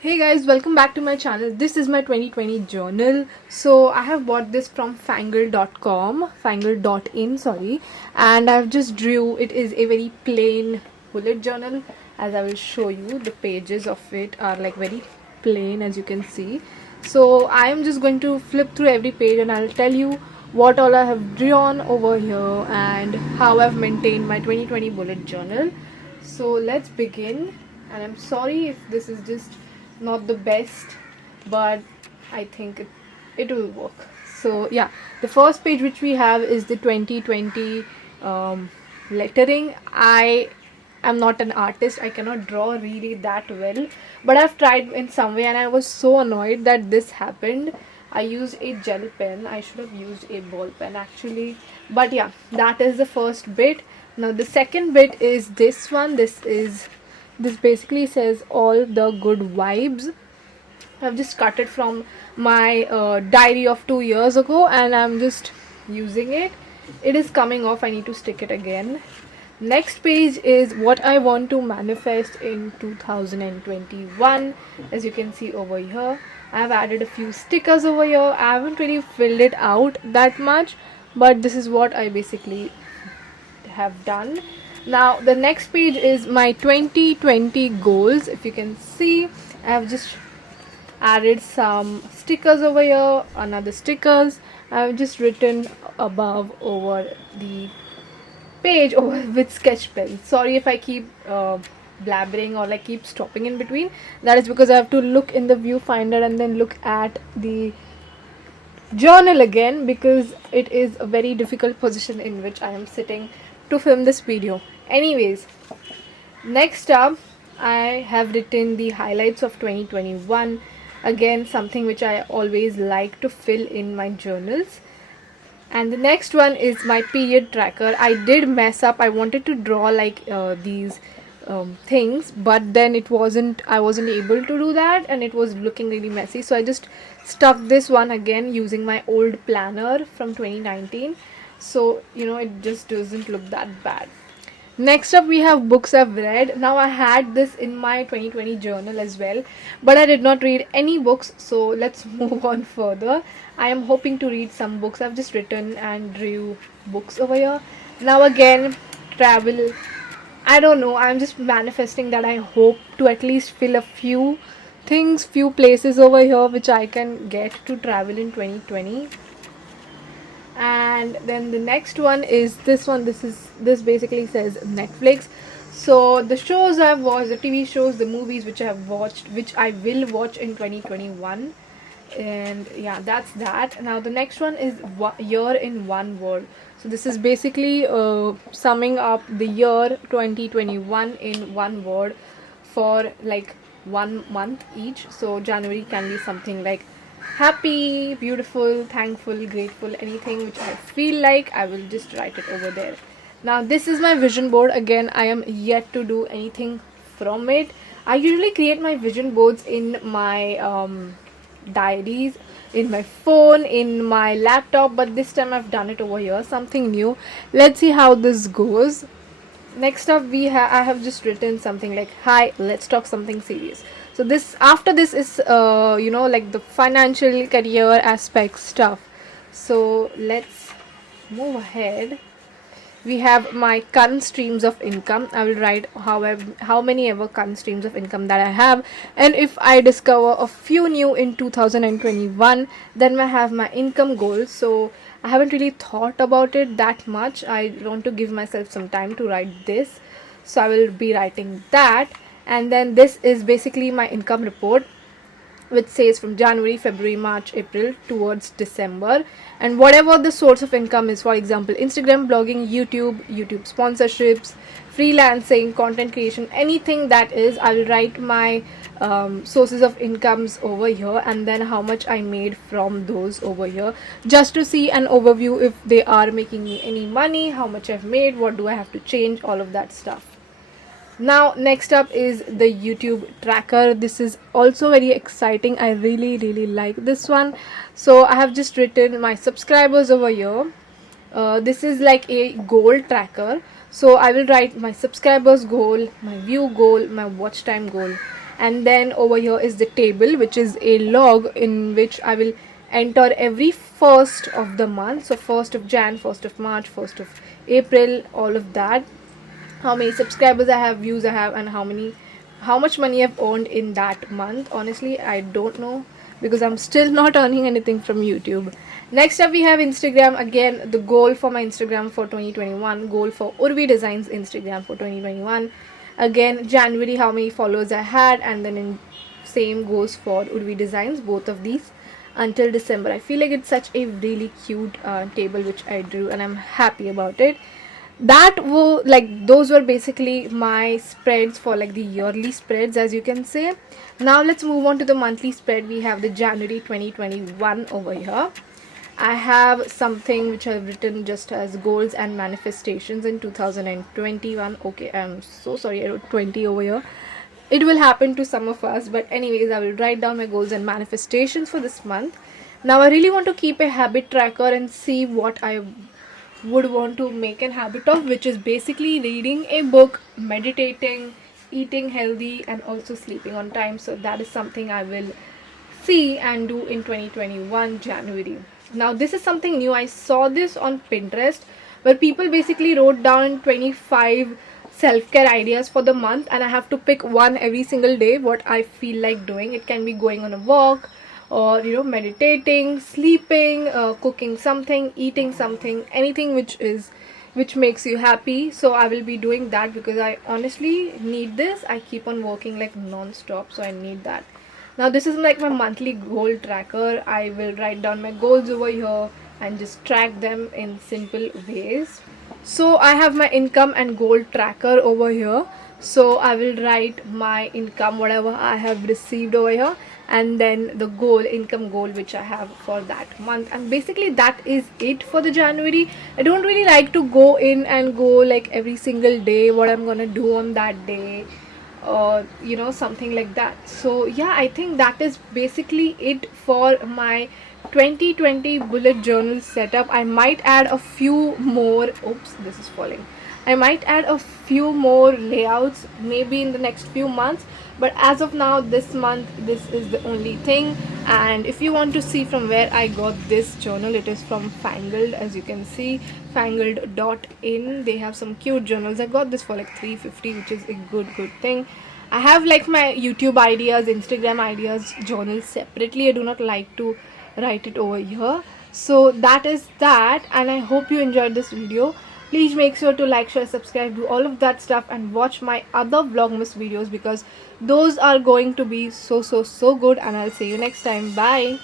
Hey guys, welcome back to my channel. This is my 2020 journal. So I have bought this from fangle.com, fangle.in, sorry, and I've just drew. It is a very plain bullet journal, as I will show you. The pages of it are like very plain, as you can see. So I am just going to flip through every page and I'll tell you what all I have drawn over here and how I've maintained my 2020 bullet journal. So let's begin. And I'm sorry if this is just not the best, but I think it will work. So yeah, the first page which we have is the 2020 lettering. I am not an artist, I cannot draw really that well, but I've tried in some way and I was so annoyed that this happened. I used a gel pen, I should have used a ball pen actually, but yeah, that is the first bit. Now the second bit is this one. This basically says all the good vibes. I've just cut it from my diary of 2 years ago and I'm just using it. It is coming off, I need to stick it again. Next page is what I want to manifest in 2021. As you can see over here, I have added a few stickers over here. I haven't really filled it out that much, but this is what I basically have done. Now the next page is my 2020 goals. If you can see, I have just added some stickers over here, another stickers. I've just written above over the page over with sketch pen. Sorry if I keep blabbering or like keep stopping in between. That is because I have to look in the viewfinder and then look at the journal again, because it is a very difficult position in which I am sitting to film this video. Anyways, next up I have written the highlights of 2021. Again, something which I always like to fill in my journals. And the next one is my period tracker. I did mess up. I wanted to draw like these things, but then I wasn't able to do that and it was looking really messy, so I just stuck this one again using my old planner from 2019. So it just doesn't look that bad. Next up we have books I've read. Now I had this in my 2020 journal as well, but I did not read any books, so let's move on further. I am hoping to read some books. I've just written and drew books over here. Now again, travel. I don't know, I'm just manifesting that I hope to at least fill a few things, few places over here which I can get to travel in 2020. And then the next one is this one. This basically says Netflix. So the shows I've watched, the TV shows, the movies which I have watched, which I will watch in 2021. And yeah, that's that. Now the next one is year in one word. So this is basically summing up the year 2021 in one word for like 1 month each. So January can be something like happy, beautiful, thankful, grateful, anything which I feel like, I will just write it over there. Now this is my vision board. Again, I am yet to do anything from it. I usually create my vision boards in my diaries, in my phone, in my laptop, but this time I've done it over here, something new. Let's see how this goes. Next up I have just written something like, hi, let's talk something serious. So this, after this is like the financial career aspect stuff. So let's move ahead. We have my current streams of income. I will write how many ever current streams of income that I have, and if I discover a few new in 2021, then I have my income goals. So I haven't really thought about it that much. I want to give myself some time to write this, so I will be writing that. And then this is basically my income report, which says from January, February, March, April towards December, and whatever the source of income is. For example, Instagram, blogging, YouTube sponsorships, freelancing, content creation, anything that is, I will write my sources of incomes over here, and then how much I made from those over here, just to see an overview if they are making me any money, how much I've made, what do I have to change, all of that stuff. Now next up is the YouTube tracker. This is also very exciting. I really like this one. So I have just written my subscribers over here. This is like a goal tracker. So I will write my subscribers goal, my view goal, my watch time goal. And then over here is the table, which is a log in which I will enter every first of the month. So 1st of Jan, 1st of March, 1st of April, all of that. How many subscribers I have, views I have, and how much money I've earned in that month. Honestly, I don't know because I'm still not earning anything from YouTube. Next up, we have Instagram. Again, the goal for my Instagram for 2021, goal for Urvee Designs Instagram for 2021. Again, January, how many followers I had, and then in same goes for Urvee Designs, both of these until December. I feel like it's such a really cute table which I drew, and I'm happy about it. That were like, those were basically my spreads for like the yearly spreads, as you can say. Now let's move on to the monthly spread. We have the January 2021 over here. I have something which I've written just as goals and manifestations in 2021. Okay, I'm so sorry, I wrote 20 over here. It will happen to some of us, but anyways, I will write down my goals and manifestations for this month. Now I really want to keep a habit tracker and see what I would want to make a habit of, which is basically reading a book, meditating, eating healthy, and also sleeping on time. So that is something I will see and do in 2021 January. Now this is something new. I saw this on Pinterest where people basically wrote down 25 self-care ideas for the month, and I have to pick one every single day what I feel like doing. It can be going on a walk, or meditating, sleeping, cooking something, eating something, anything which makes you happy. So I will be doing that because I honestly need this. I keep on working like non-stop, so I need that. Now this is like my monthly goal tracker. I will write down my goals over here and just track them in simple ways. So I have my income and goal tracker over here. So I will write my income, whatever I have received over here, and then the income goal which I have for that month. And basically that is it for the January. I don't really like to go in and go like every single day what I'm gonna do on that day, or something like that. So yeah, I think that is basically it for my 2020 bullet journal setup. I might add a few more, oops, this is falling. I might add a few more layouts maybe in the next few months, but as of now, this month, this is the only thing. And if you want to see from where I got this journal, it is from Fangled. As you can see, fangled.in, they have some cute journals. I got this for like $350, which is a good thing. I have like my YouTube ideas, Instagram ideas journals separately. I do not like to write it over here. So that is that, and I hope you enjoyed this video. Please make sure to like, share, subscribe, do all of that stuff, and watch my other Vlogmas videos because those are going to be so good. And I'll see you next time. Bye.